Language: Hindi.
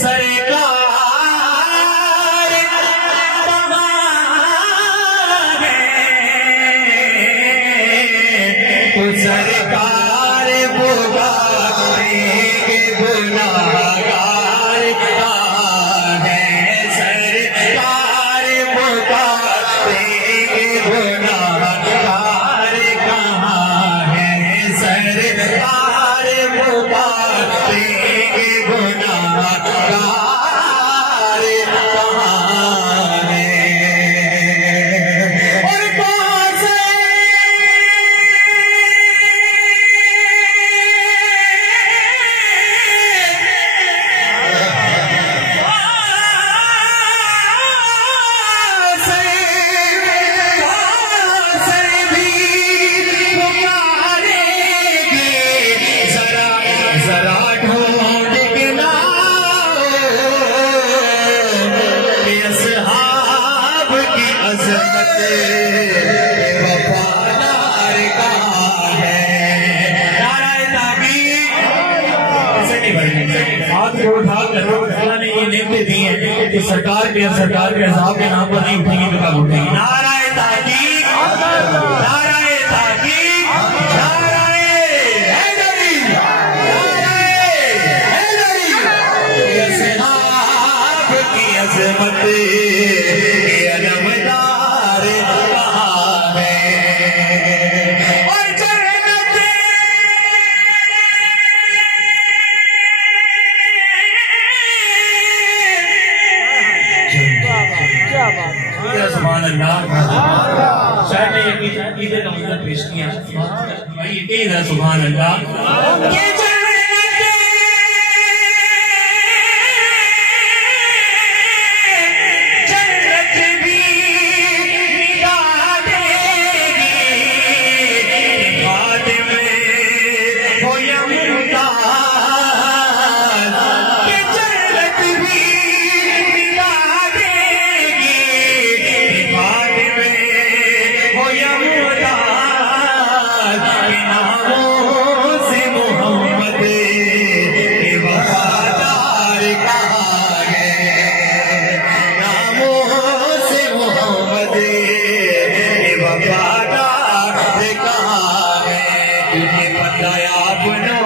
सरकार तो सरकार पुकारेंगे गुनाहगार कहाँ है, सरकार पुकारेंगे गुनाहगार कहाँ है, सरकार पुकारेंगे गुनाहगार कहाँ है। और कौन से सरकार के हिसाब के नाम पर नहीं उठेगी तो कब उठेगी। नाराए तहकीक, नाराए तहकीक, नाराए हैदरी, नाराए हैदरी। असहाब की अज़मत के अलमदार कहाँ है, और जन्नत सुभान अल्लाह। शायद ने ये का मतलब पेश किया भाई, ये सुभान अल्लाह। बताया अपना